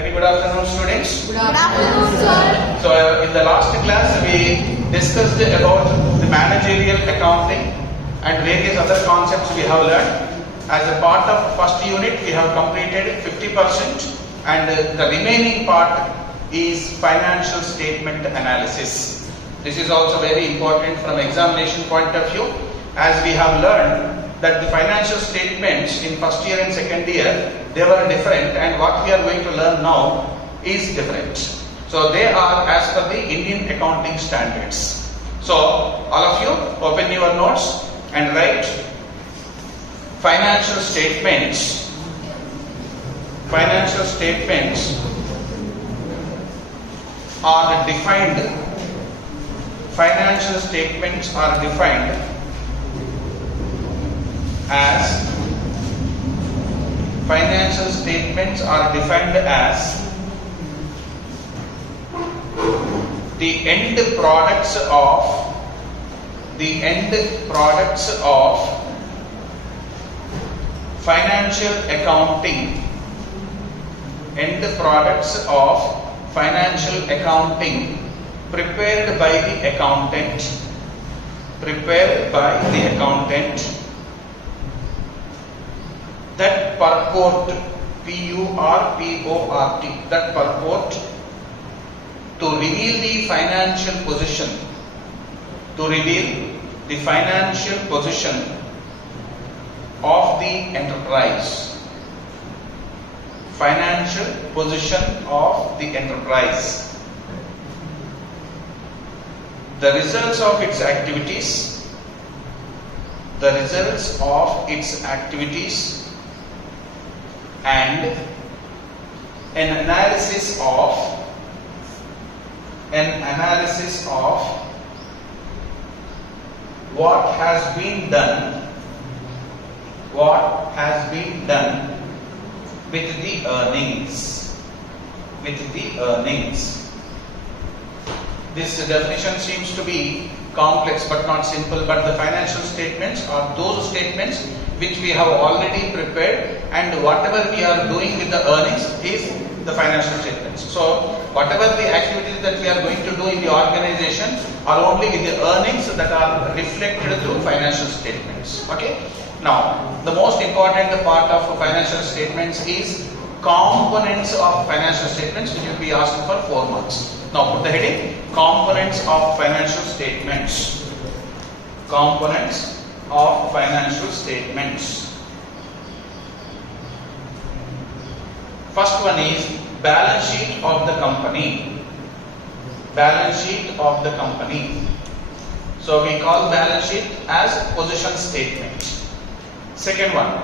Very good afternoon, students. Good afternoon, sir. So, in the last class, we discussed about the managerial accounting and various other concepts we have learned. As a part of first unit, we have completed 50%, and the remaining part is financial statement analysis. This is also very important from examination point of view, as we have learned that the financial statements in first year and second year, they were different, and what we are going to learn now is different. So they are as per the Indian accounting standards. So all of you open your notes and write financial statements. Financial statements are defined. Financial statements are defined as the end products of financial accounting. End products of financial accounting prepared by the accountant. That purport, P-U-R-P-O-R-T, that purport to reveal the financial position, of the enterprise. Financial position of the enterprise. The results of its activities. And an analysis of what has been done with the earnings. This definition seems to be complex but not simple, but the financial statements are those statements which we have already prepared, and whatever we are doing with the earnings is the financial statements. So whatever the activities that we are going to do in the organization are only with the earnings that are reflected through financial statements. Okay. Now the most important part of financial statements is components of financial statements, which will be asked for 4 marks. Now put the heading components of financial statements. Components of financial statements. First one is balance sheet of the company. So we call balance sheet as position statement. Second one,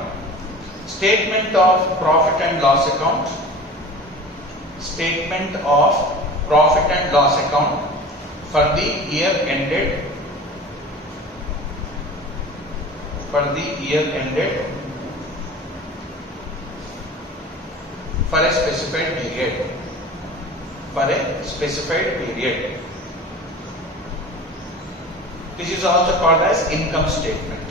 statement of profit and loss account. Statement of profit and loss account for the year ended. For a specified period. This is also called as income statement.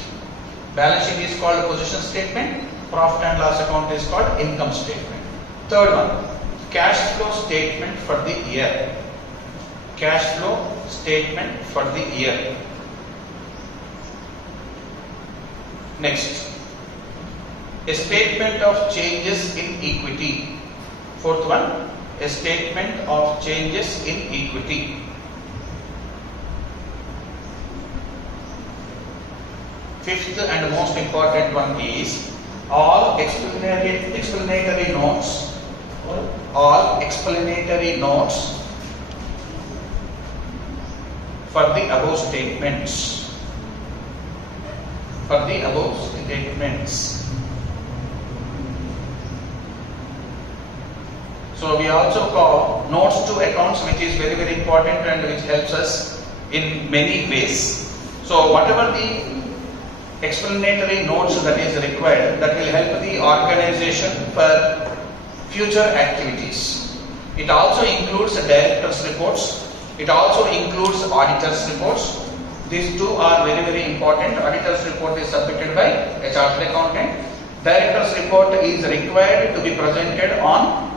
Balance sheet is called position statement. Profit and loss account is called income statement. Third one, cash flow statement for the year. Next, a statement of changes in equity. Fourth one, a statement of changes in equity. Fifth and most important one is all explanatory notes. For the above statements. So we also call notes to accounts, which is very, very important and which helps us in many ways. So whatever the explanatory notes that is required, that will help the organization for future activities. It also includes directors' reports. It also includes auditors' reports. These two are very, very important. Auditor's report is submitted by a chartered accountant. Director's report is required to be presented on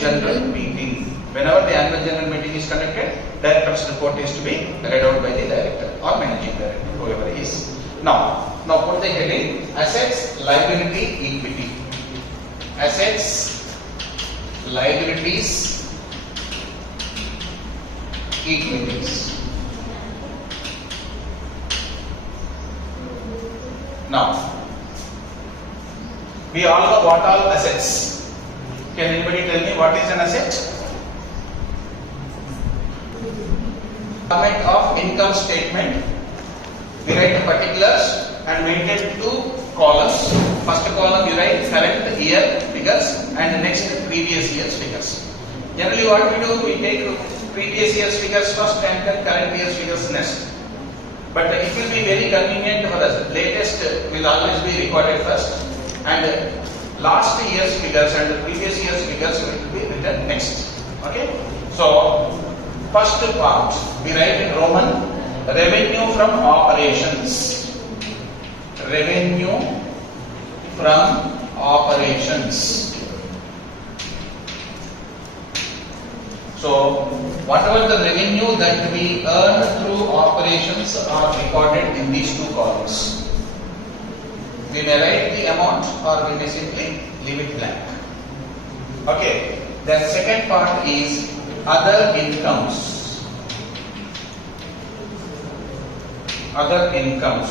general meeting. Whenever the annual general meeting is conducted, director's report is to be read out by the director or managing director, whoever he is. Now put the heading assets, liability, equity. Assets, liabilities, equities. Now, we all know what all assets. Can anybody tell me what is an asset? Format of income statement. We write the particulars and maintain two columns. First column you write current year figures and the next previous year's figures. Generally what we do, we take previous year's figures first and then current year's figures next. But it will be very convenient for us. Latest will always be recorded first and last year's figures and the previous year's figures will be written next. Okay? So, first part we write in Roman revenue from operations. Revenue from operations. So, whatever the revenue that we earn through operations are recorded in these two columns. We may write the amount or we may simply leave it blank. Okay. The second part is other incomes. Other incomes.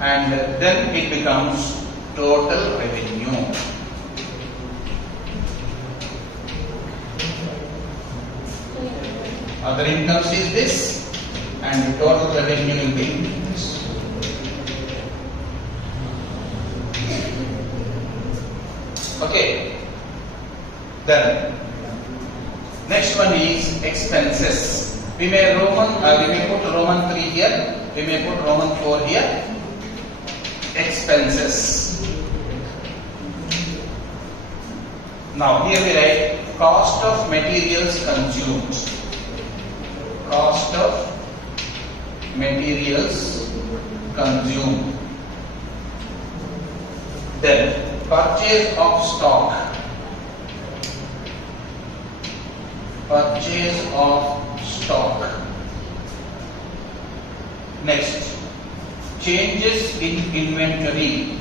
And then it becomes total revenue. Other incomes is this and the total revenue will be this. Okay. Then next one is expenses. We may put Roman 3 here. We may put Roman 4 here. Expenses. Now here we write cost of materials consumed. Cost of materials consumed. Then purchase of stock. Purchase of stock. Next, changes in inventory.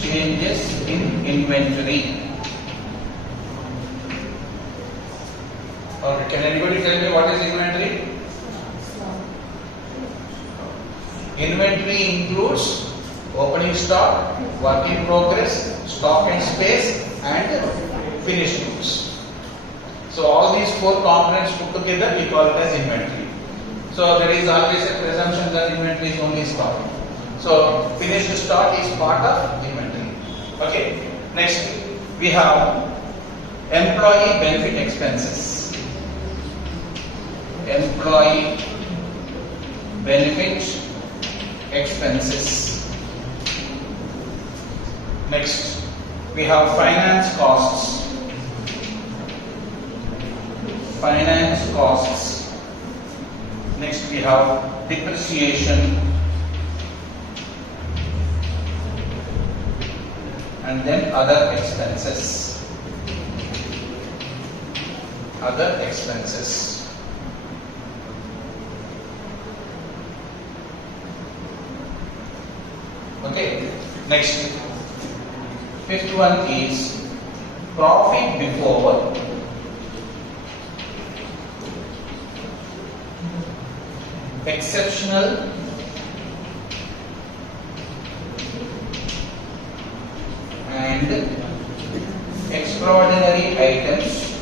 Changes in inventory. Okay, can anybody tell me what is inventory? Inventory includes opening stock, work in progress, stock and space, and finished goods. So all these four components put together we call it as inventory. So there is always a presumption that inventory is only stock. So finished stock is part of inventory. Okay. Next we have employee benefit expenses. Employee benefit expenses. Next we have finance costs. Finance costs. Next we have depreciation. And then other expenses. Other expenses. Okay. Next. Fifth one is profit before exceptional and extraordinary items.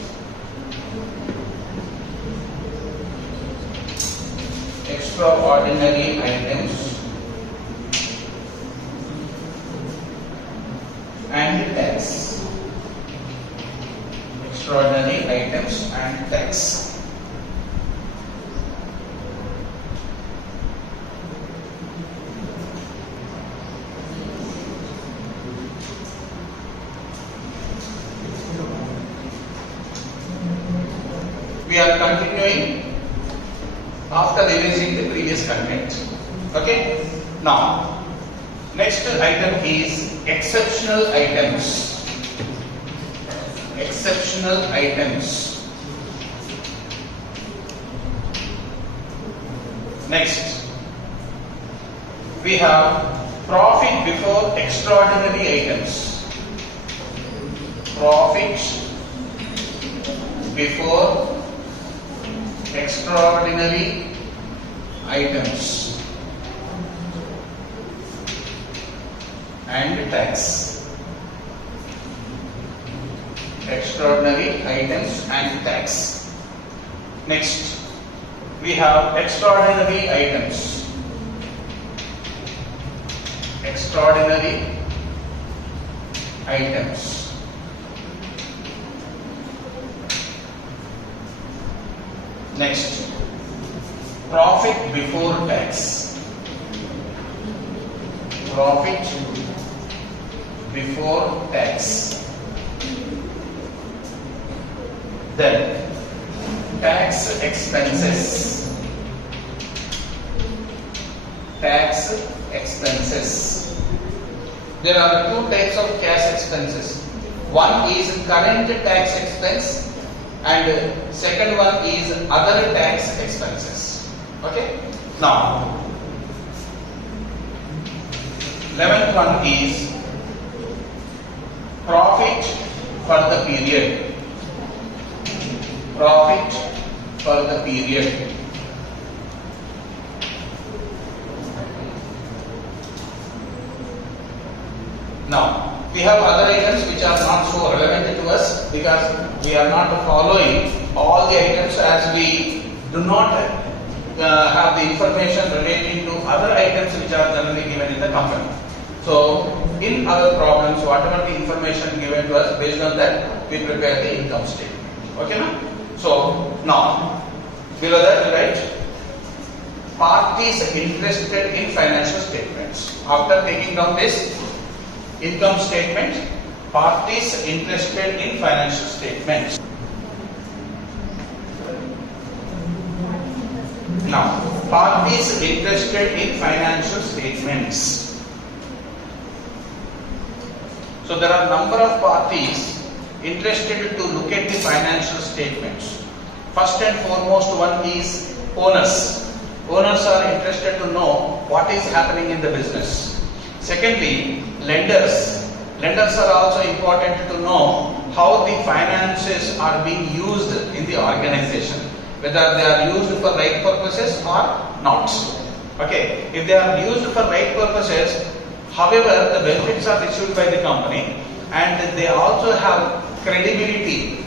Extraordinary items and tax. Extraordinary items and tax. We are continuing after revising the previous content. Okay. Now, next item is exceptional items. exceptional items. Next, we have profit before extraordinary items. Profit before extraordinary items and tax. Extraordinary items and tax. Next, we have extraordinary items. Extraordinary items. Next, profit before tax. Profit before tax. Then, tax expenses. Tax expenses. There are two types of cash expenses. One is current tax expense and second one is other tax expenses. Okay? Now, 11th one is profit for the period. Profit for the period. Now, we have other items which are not so relevant to us because we are not following all the items as we do not have the information relating to other items which are generally given in the company. So, in other problems, whatever the information given to us, based on that, we prepare the income statement. Okay, now? So, now, below that, we write parties interested in financial statements. After taking down this income statement, parties interested in financial statements. Now, parties interested in financial statements. So, there are number of parties interested to look at the financial statements. First and foremost one is owners. Owners are interested to know what is happening in the business. Secondly, lenders. Lenders are also important to know how the finances are being used in the organization, whether they are used for right purposes or not. Okay, if they are used for right purposes, however, the benefits are received by the company and they also have credibility.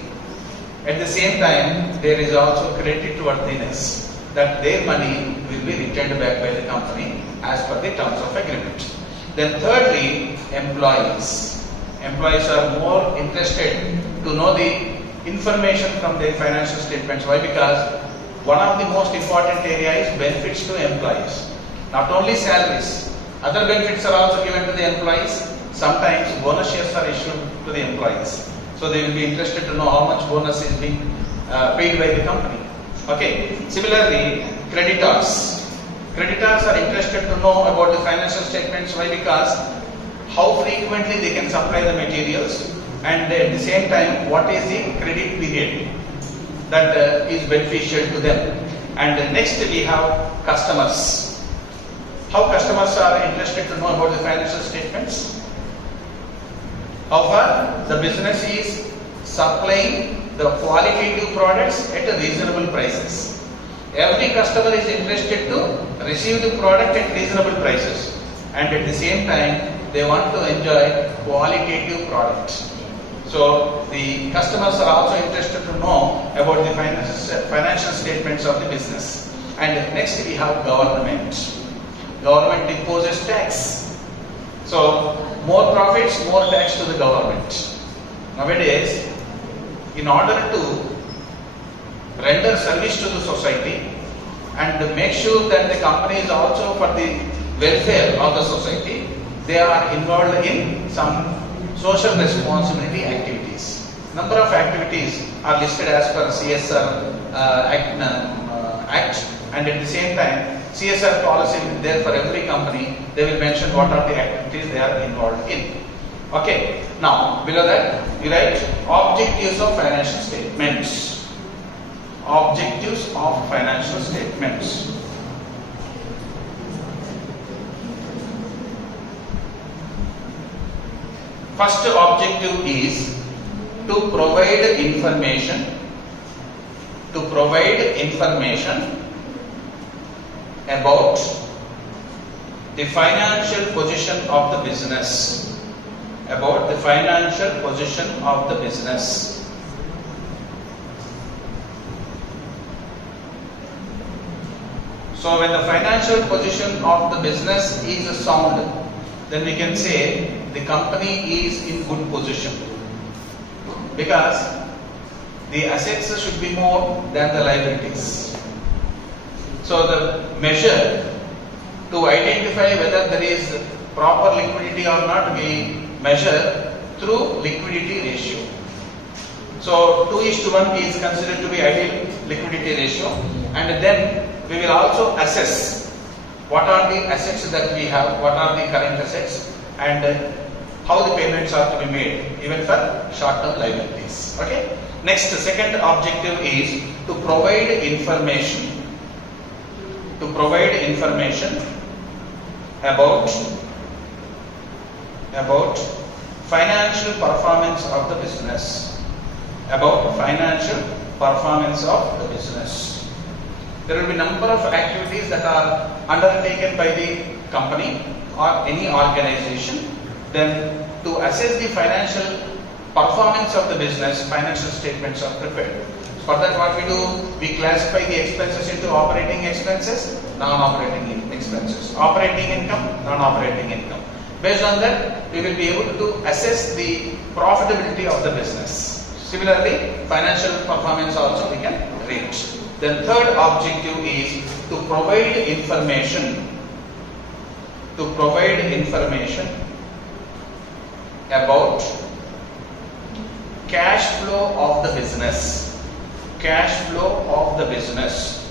At the same time, there is also creditworthiness that their money will be returned back by the company as per the terms of agreement. Then thirdly, employees. Employees are more interested to know the information from their financial statements. Why? Because one of the most important areas is benefits to employees. Not only salaries, other benefits are also given to the employees. Sometimes bonus shares are issued to the employees. So they will be interested to know how much bonus is being paid by the company. Okay. Similarly, creditors. Creditors are interested to know about the financial statements. Why? Because how frequently they can supply the materials and at the same time what is the credit period that is beneficial to them. And next we have customers. How customers are interested to know about the financial statements? How far the business is supplying the qualitative products at reasonable prices. Every customer is interested to receive the product at reasonable prices and at the same time they want to enjoy qualitative products. So the customers are also interested to know about the financial statements of the business. And next we have government. Government imposes tax. So more profits, more tax to the government. Nowadays, in order to render service to the society and make sure that the company is also for the welfare of the society, they are involved in some social responsibility activities. Number of activities are listed as per CSR Act, and at the same time CSR policy is there for every company. They will mention what are the activities they are involved in. Okay. Now below that you write objectives of financial statements. Objectives of financial statements. First objective is to provide information about the financial position of the business. About the financial position of the business. So when the financial position of the business is sound, then we can say the company is in good position, because the assets should be more than the liabilities. So the measure to identify whether there is proper liquidity or not, we measure through liquidity ratio. So 2:1 is considered to be ideal liquidity ratio, and then we will also assess what are the assets that we have, what are the current assets, and how the payments are to be made, even for short-term liabilities. Okay. Next, second objective is to provide information. About financial performance of the business. About financial performance of the business. There will be number of activities that are undertaken by the company or any organization. Then to assess the financial performance of the business, financial statements are prepared. For that, what we do, we classify the expenses into operating expenses, non-operating expenses, operating income, non-operating income. Based on that, we will be able to assess the profitability of the business. Similarly, financial performance also we can rate. Then third objective is to provide information about cash flow of the business. Cash flow of the business.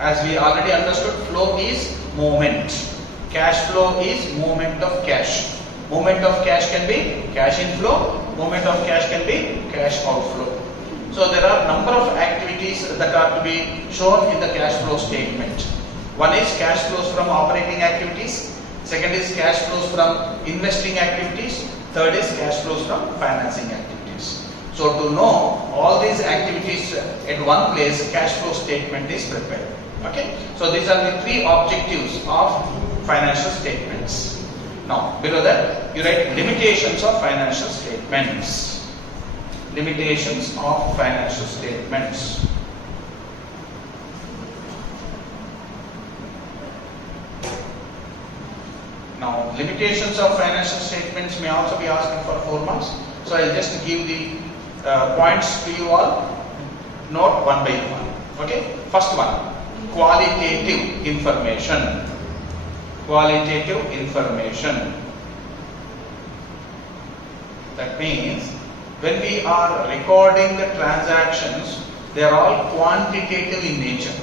As we already understood, flow is movement. Cash flow is movement of cash. Movement of cash can be cash inflow, movement of cash can be cash outflow. So there are number of activities that are to be shown in the cash flow statement. One is cash flows from operating activities. Second is cash flows from investing activities. Third is cash flows from financing activities. So to know all these activities at one place, cash flow statement is prepared. Okay. So these are the three objectives of financial statements. Now below that you write limitations of financial statements. Limitations of financial statements. Now, limitations of financial statements may also be asked for 4 marks. So I'll just give the points to you all. Note one by one. Okay. First one, qualitative information. Qualitative information. That means when we are recording the transactions, they are all quantitative in nature.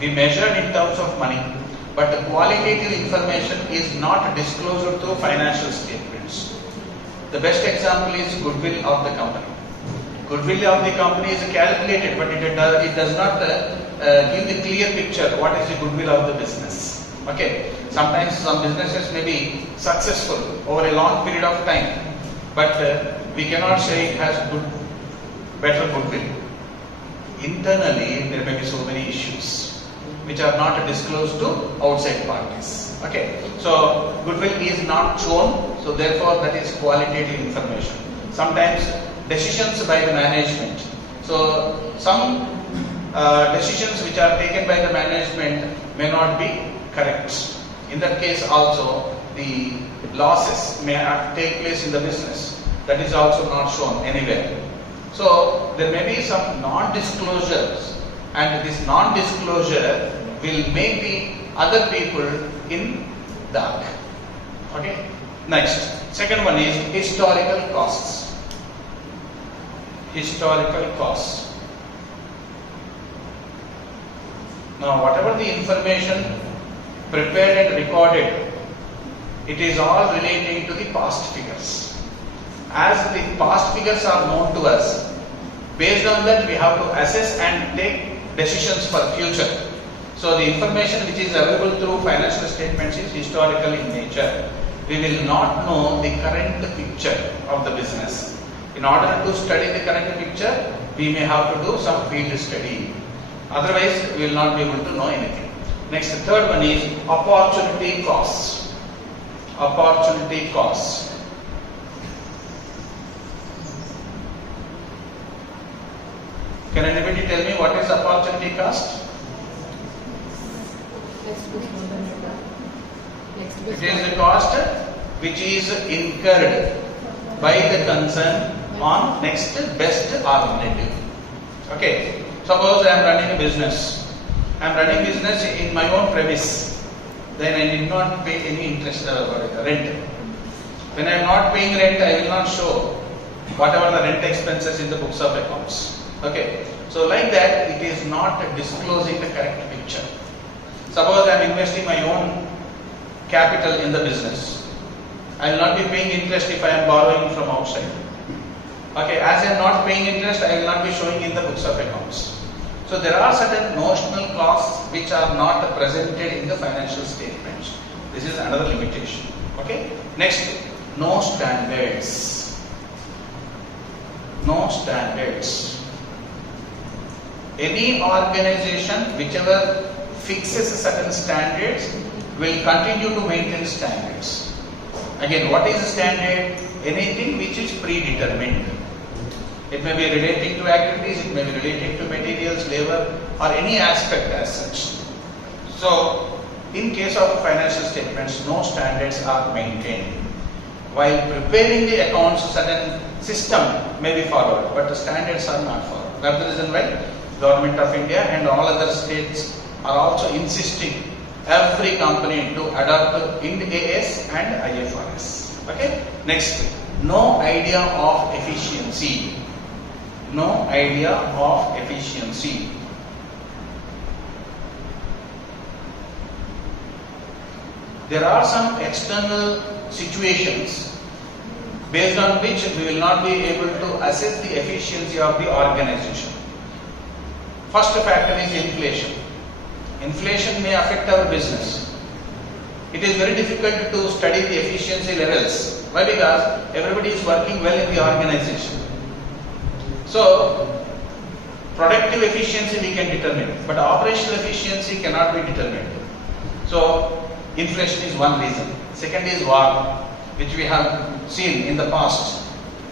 We measure in terms of money. But the qualitative information is not disclosed through financial statements. The best example is goodwill of the company. Goodwill of the company is calculated, but it does not give the clear picture what is the goodwill of the business. Okay. Sometimes some businesses may be successful over a long period of time, but we cannot say it has better goodwill. Internally, there may be so many issues which are not disclosed to outside parties. Okay. So goodwill is not shown, so therefore that is qualitative information. Sometimes decisions by the management. So some decisions which are taken by the management may not be correct. In that case also the losses may take place in the business. That is also not shown anywhere. So there may be some non-disclosures, and this non-disclosure will make the other people in dark. Okay. Next, second one is historical costs. Historical costs. Now whatever the information prepared and recorded, it is all relating to the past figures. As the past figures are known to us, based on that we have to assess and take decisions for future. So the information which is available through financial statements is historical in nature. We will not know the current picture of the business. In order to study the current picture, we may have to do some field study. Otherwise, we will not be able to know anything. Next, the third one is opportunity costs. Opportunity costs. Can anybody tell me what is opportunity cost? It is the cost which is incurred by the concern on next best alternative. Okay, suppose I am running a business. I am running business in my own premise. Then I did not pay any interest rent. When I am not paying rent, I will not show whatever the rent expenses in the books of accounts. Okay, so like that, it is not disclosing the correct picture. Suppose I am investing my own capital in the business. I will not be paying interest if I am borrowing from outside. Okay, as I am not paying interest, I will not be showing in the books of accounts. So there are certain notional costs which are not presented in the financial statements. This is another limitation. Okay, next, no standards. No standards. Any organization whichever fixes certain standards will continue to maintain standards. Again, what is a standard? Anything which is predetermined. It may be relating to activities, it may be relating to materials, labor, or any aspect as such. So, in case of financial statements, no standards are maintained. While preparing the accounts, certain system may be followed, but the standards are not followed. That's the reason why Government of India and all other states are also insisting every company to adopt Ind AS and IFRS. Okay. Next, no idea of efficiency. No idea of efficiency. There are some external situations based on which we will not be able to assess the efficiency of the organization. First factor is inflation. Inflation may affect our business. It is very difficult to study the efficiency levels. Why? Because everybody is working well in the organization. So, productive efficiency we can determine, but operational efficiency cannot be determined. So, inflation is one reason. Second is war, which we have seen in the past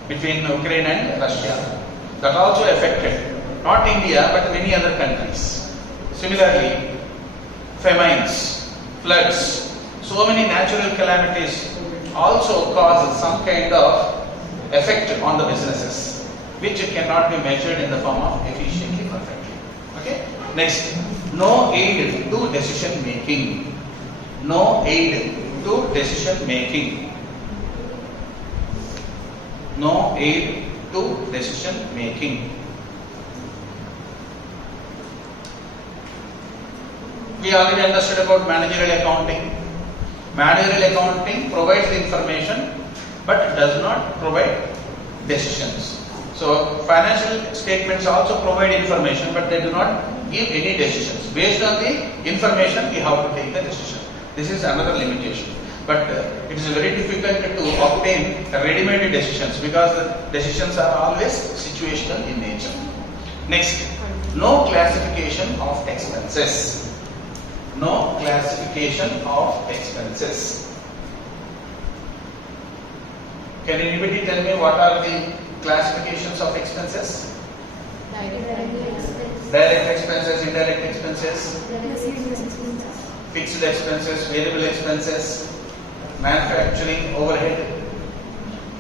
between Ukraine and Russia. That also affected not India but many other countries. Similarly, famines, floods, so many natural calamities also cause some kind of effect on the businesses, which cannot be measured in the form of efficiently, perfectly. Okay. Next, no aid to decision making. No aid to decision making. No aid to decision making. We already understood about managerial accounting. Managerial accounting provides the information but does not provide decisions. So financial statements also provide information but they do not give any decisions. Based on the information we have to take the decision. This is another limitation. But it is very difficult to obtain ready-made decisions because the decisions are always situational in nature. Next, no classification of expenses. No classification of expenses. Can anybody tell me what are the classifications of expenses? Direct expenses, indirect expenses, fixed expenses, variable expenses, manufacturing overhead,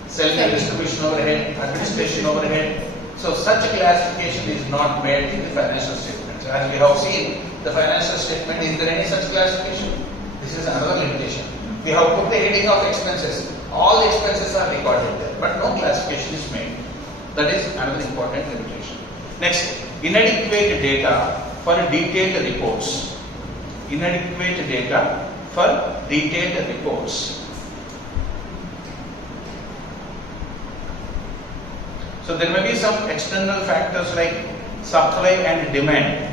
selling and distribution overhead, administration overhead. So such a classification is not made in the financial statements. As we have seen, the financial statement, is there any such classification? This is another limitation. We have put the heading of expenses. All the expenses are recorded there, but no classification is made. That is another important limitation. Next, inadequate data for detailed reports. Inadequate data for detailed reports. So there may be some external factors like supply and demand,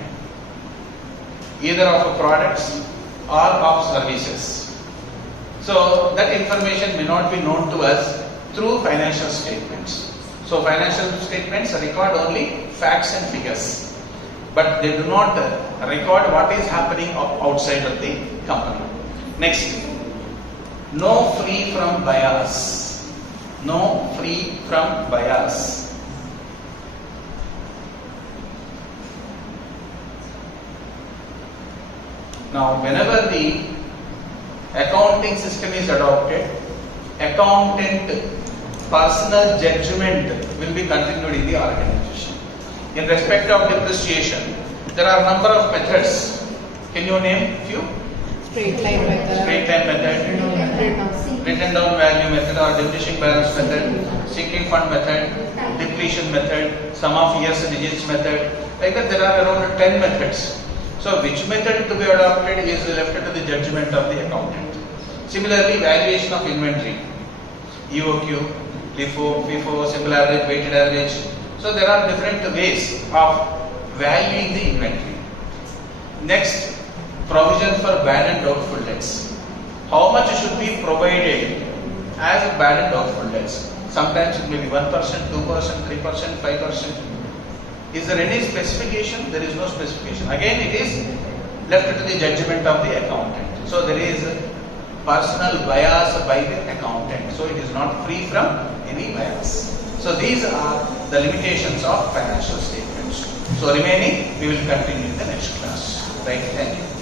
either of products or of services. So that information may not be known to us through financial statements. So financial statements record only facts and figures, but they do not record what is happening outside of the company. Next, no free from bias. No free from bias. Now, whenever the accounting system is adopted, accountant personal judgment will be continued in the organization. In respect of depreciation, there are number of methods. Can you name few? Straight line method. Straight line method, written down value method or diminishing balance method, sinking fund method, depletion method, sum of years digits method. Like that, there are around 10 methods. So, which method to be adopted is left to the judgment of the accountant. Similarly, valuation of inventory, EOQ, LIFO, FIFO, simple average, weighted average. So, there are different ways of valuing the inventory. Next, provision for bad and doubtful debts. How much should be provided as bad and doubtful debts? Sometimes it may be 1%, 2%, 3%, 5%. Is there any specification? There is no specification. Again, it is left to the judgment of the accountant. So there is personal bias by the accountant. So it is not free from any bias. So these are the limitations of financial statements. So remaining, we will continue in the next class. Right? Thank you.